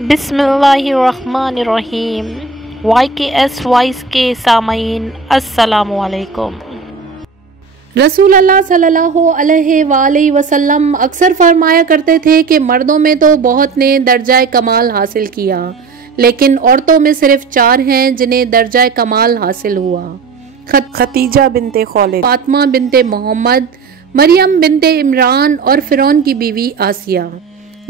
बिस्मिल्लाहिर्रहमानिर्रहीम। YKS voice के सामईन अस्सलामु अलैकुम। रसूल अल्लाह सल्लल्लाहु अलैहि वसल्लम अक्सर फरमाया करते थे कि मर्दों में तो बहुत ने दर्जाए कमाल हासिल किया, लेकिन औरतों में सिर्फ 4 हैं जिन्हें दर्जाए कमाल हासिल हुआ। खतीजा बिनते खौलिद, फातिमा बिनते मोहम्मद, मरियम बिनते इमरान और फिरौन की बीवी आसिया।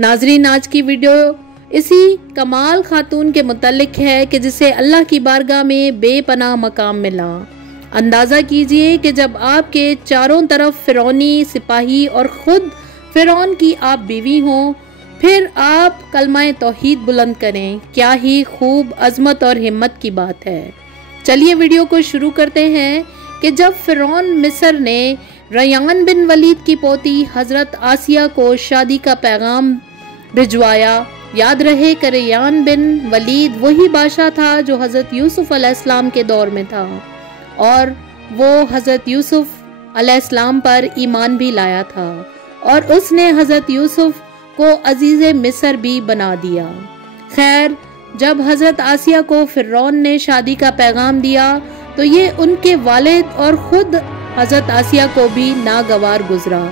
नाजरीन, आज की वीडियो इसी कमाल खातून के मुतल्लिक है कि जिसे अल्लाह की बारगाह में बेपनाह मकाम मिला। अंदाज़ा कीजिए कि जब आपके चारों तरफ फिरौनी सिपाही और खुद फिरौन की आप बीवी हों, फिर आप कलमाए तौहीद बुलंद करें। क्या ही खूब अजमत और हिम्मत की बात है। चलिए वीडियो को शुरू करते हैं कि जब फिरौन मिस्र ने रयान बिन वलीद की पोती हजरत आसिया को शादी का पैगाम भिजवाया। याद रहे कि रयान बिन वलीद वही बादशाह था जो हजरत यूसुफ अलैहिस्सलाम के दौर में था, और वो हजरत यूसुफ अलैहिस्सलाम पर ईमान भी लाया था, और उसने हजरत यूसुफ को अजीज़े मिस्र भी बना दिया। खैर, जब हजरत आसिया को फिरौन ने शादी का पैगाम दिया तो ये उनके वालिद और खुद हजरत आसिया को भी नागवार गुजरा,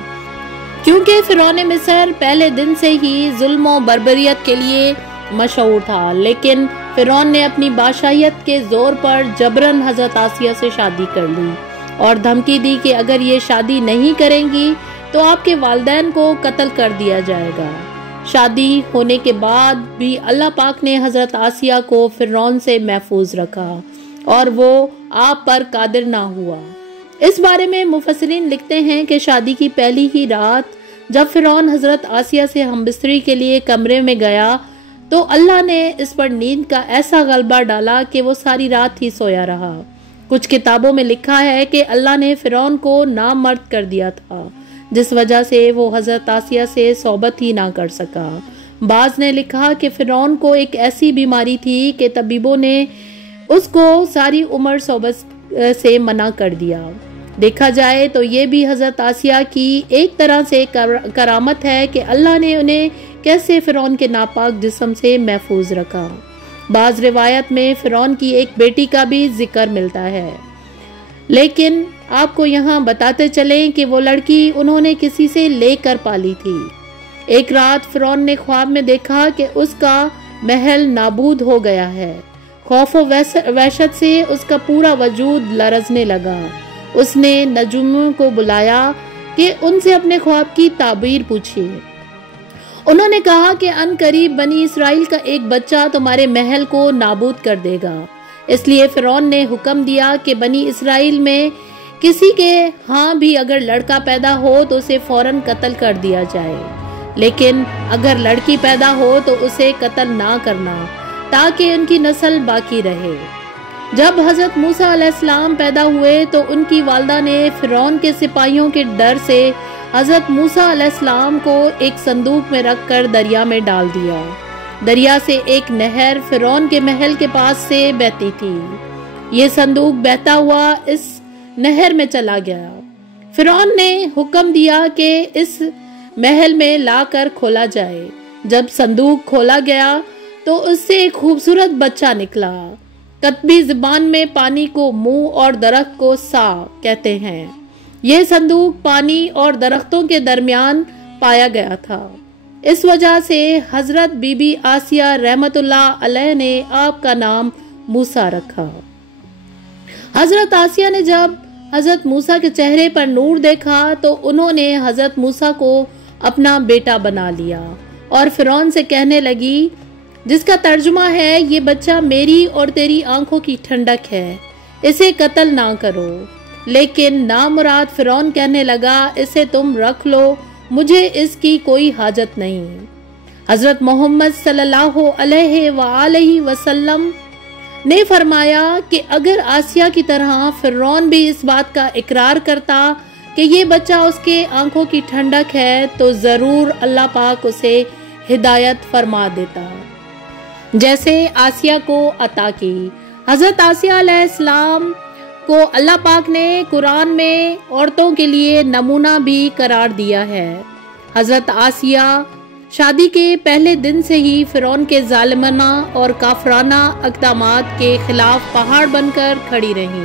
क्योंकि फिरौन मिस्र पहले दिन से ही जुल्म और बर्बरियत के लिए मशहूर था। लेकिन फिरौन ने अपनी बादशाहियत के जोर पर जबरन हजरत आसिया से शादी कर ली और धमकी दी कि अगर ये शादी नहीं करेंगी तो आपके वालिदैन को कत्ल कर दिया जाएगा। शादी होने के बाद भी अल्लाह पाक ने हजरत आसिया को फिरौन से महफूज रखा और वो आप पर कादिर ना हुआ। इस बारे में मुफस्सिरीन लिखते हैं कि शादी की पहली ही रात जब फिरौन हजरत आसिया से हमबिस्तरी के लिए कमरे में गया तो अल्लाह ने इस पर नींद का ऐसा गलबा डाला कि वो सारी रात ही सोया रहा। कुछ किताबों में लिखा है कि अल्लाह ने फिरौन को नामर्द कर दिया था, जिस वजह से वो हजरत आसिया से सोबत ही ना कर सका। बाज ने लिखा कि फिरौन को एक ऐसी बीमारी थी कि तबीबों ने उसको सारी उम्र सोबत से मना कर दिया। देखा जाए तो ये भी हजरत आसिया की एक तरह से करामत है कि अल्लाह ने उन्हें कैसे फिरौन के नापाक जिस्म से महफूज रखा। बाज रिवायत में फिरौन की एक बेटी का भी जिक्र मिलता है, लेकिन आपको यहाँ बताते चलें कि वो लड़की उन्होंने किसी से लेकर पाली थी। एक रात फिरौन ने ख्वाब में देखा कि उसका महल नाबूद हो गया है। खौफ व वहशत से उसका पूरा वजूद लरजने लगा। उसने नजूमों को बुलाया कि उनसे अपने ख्वाब की ताबीर पूछिए। उन्होंने कहा कि अनकरीब बनी इसराइल का एक बच्चा तुम्हारे महल को नाबूद कर देगा। इसलिए फिरौन ने हुक्म दिया कि बनी इसराइल में किसी के हाँ भी अगर लड़का पैदा हो तो उसे फौरन कत्ल कर दिया जाए, लेकिन अगर लड़की पैदा हो तो उसे कत्ल ना करना, ताकि उनकी नस्ल बाकी रहे। जब हजरत मूसा अलैहिस्सलाम पैदा हुए तो उनकी वालदा ने फिरौन के सिपाहियों के डर से हजरत मूसा अलैहिस्सलाम को एक संदूक में रखकर दरिया में डाल दिया। दरिया से एक नहर फिरौन के महल के पास से बहती थी। ये संदूक बहता हुआ इस नहर में चला गया। फिरौन ने हुक्म दिया कि इस महल में लाकर खोला जाए। जब संदूक खोला गया तो उससे एक खूबसूरत बच्चा निकला। कतबी ज़बान में पानी को मुंह और दरख्त को सा कहते हैं। यह संदूक पानी और दरख्तों के दरमियान पाया गया था। इस वजह से हजरत बीबी आसिया रहमतुल्लाह अलैह ने आपका नाम मूसा रखा। हजरत आसिया ने जब हजरत मूसा के चेहरे पर नूर देखा तो उन्होंने हजरत मूसा को अपना बेटा बना लिया और फिरौन से कहने लगी, जिसका तर्जुमा है, ये बच्चा मेरी और तेरी आंखों की ठंडक है, इसे कत्ल ना करो। लेकिन नामुराद फिरौन कहने लगा, इसे तुम रख लो, मुझे इसकी कोई हाजत नहीं। हजरत मोहम्मद सल्लल्लाहु अलैहि वसल्लम ने फरमाया कि अगर आसिया की तरह फिरौन भी इस बात का इकरार करता कि ये बच्चा उसके आंखों की ठंडक है तो जरूर अल्लाह पाक उसे हिदायत फरमा देता, जैसे आसिया को अता की। हजरत आसिया अलैहिस्सलाम को अल्लाह पाक ने कुरान में औरतों के लिए नमूना भी करार दिया है। हजरत आसिया شادی کے پہلے دن سے ہی فرعون کے ظالمانہ اور کافرانہ اقدامات کے خلاف پہاڑ بن کر کھڑی رہی۔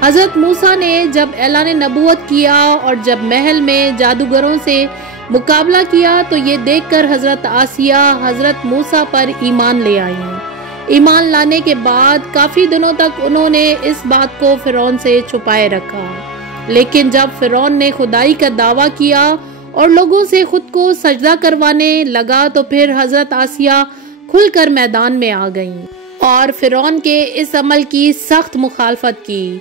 حضرت موسیٰ نے جب اعلان نبوت کیا اور جب محل میں جادوگروں سے مقابلہ کیا تو یہ دیکھ کر حضرت آسیہ حضرت موسیٰ پر ایمان لے آئیں۔ ایمان لانے کے بعد کافی دنوں تک انہوں نے اس بات کو فرعون سے چھپائے رکھا، لیکن جب فرعون نے خدائی کا دعویٰ کیا اور لوگوں سے خود کو سجدہ کروانے لگا تو پھر حضرت آسیہ کھل کر میدان میں آ گئیں اور فرعون کے اس عمل کی سخت مخالفت کی۔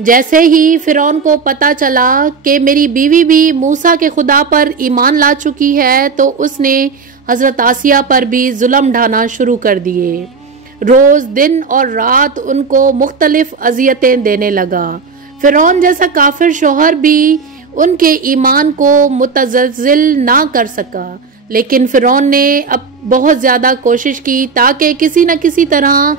جیسے ہی فرعون کو پتا چلا کہ میری بیوی بھی موسیٰ کے خدا پر ایمان لا چکی ہے تو اس نے حضرت آسیہ پر بھی ظلم ڈھانا شروع کر دیے۔ روز دن اور رات ان کو مختلف اذیتیں دینے لگا۔ فرعون جیسا کافر شوہر بھی ان کے ایمان کو متزلزل نہ کر سکا، لیکن فرعون نے اب بہت زیادہ کوشش کی تاکہ کسی نہ کسی طرح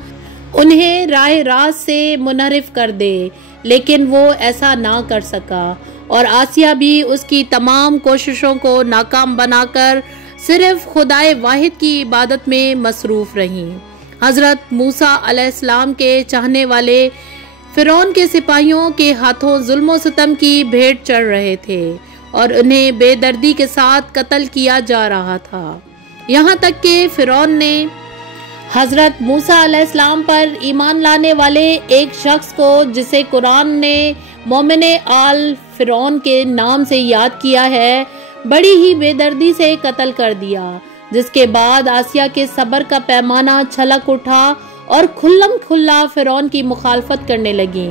انہیں راہ راست سے منحرف کر دے، لیکن وہ ایسا نہ کر سکا اور آسیہ بھی اس کی تمام کوششوں کو ناکام بنا کر صرف خدائے واحد کی عبادت میں مصروف رہیں۔ حضرت موسیٰ علیہ السلام کے چاہنے والے فرعون کے سپاہیوں کے ہاتھوں ظلم و ستم کی بھیٹ چڑھ رہے تھے اور انہیں بے دردی کے ساتھ قتل کیا جا رہا تھا، یہاں تک کہ فرعون نے حضرت موسیٰ علیہ السلام پر ایمان لانے والے ایک شخص کو، جسے قرآن نے مومن آل فرعون کے نام سے یاد کیا ہے، بڑی ہی بے دردی سے قتل کر دیا، جس کے بعد آسیہ کے صبر کا پیمانہ چھلک اٹھا اور کھلم کھلا فرعون کی مخالفت کرنے لگی۔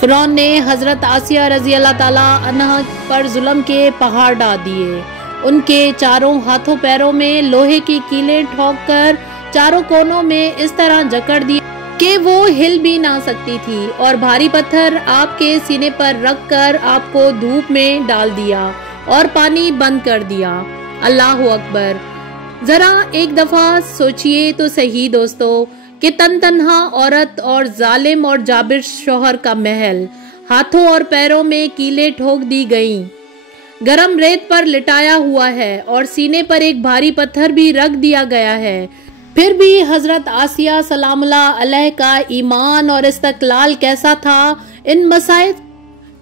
فرعون نے حضرت آسیہ رضی اللہ تعالیٰ عنہا پر ظلم کے پہاڑ ڈال دیے، ان کے چاروں ہاتھوں پیروں میں لوہے کی کیلیں ٹھوک کر چاروں کونوں میں اس طرح جکڑ دیا کہ وہ ہل بھی نہ سکتی تھی، اور بھاری پتھر آپ کے سینے پر رکھ کر آپ کو دھوپ میں ڈال دیا اور پانی بند کر دیا۔ اللہ اکبر! ذرا ایک دفعہ سوچئے تو صحیح دوستو کہ تن تنہا عورت اور ظالم اور جابر شوہر کا محل، ہاتھوں اور پیروں میں کیلیں ٹھوک دی گئیں، گرم ریت پر لٹایا ہوا ہے اور سینے پر ایک بھاری پتھر بھی رکھ دیا گیا ہے، پھر بھی حضرت آسیہ سلام اللہ علیہ کا ایمان اور استقلال کیسا تھا، ان مسائل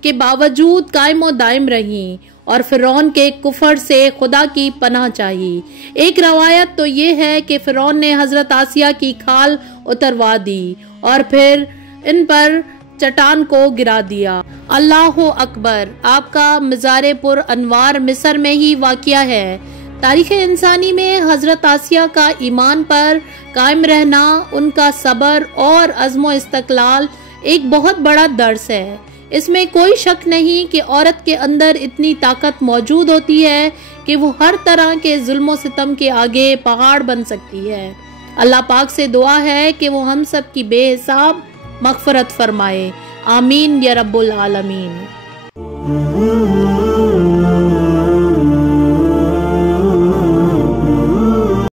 کے باوجود قائم و دائم رہیں اور فرعون کے کفر سے خدا کی پناہ چاہی۔ ایک روایت تو یہ ہے کہ فرعون نے حضرت آسیہ کی کھال اتروا دی اور پھر ان پر چٹان کو گرا دیا۔ اللہ اکبر! آپ کا مزار پر انوار مصر میں ہی واقع ہے۔ تاریخ انسانی میں حضرت آسیہ کا ایمان پر قائم رہنا، ان کا صبر اور عزم و استقلال ایک بہت بڑا درس ہے۔ اس میں کوئی شک نہیں کہ عورت کے اندر اتنی طاقت موجود ہوتی ہے کہ وہ ہر طرح کے ظلم و ستم کے آگے پہاڑ بن سکتی ہے۔ اللہ پاک سے دعا ہے کہ وہ ہم سب کی بے حساب مغفرت فرمائے، آمین یا رب العالمین۔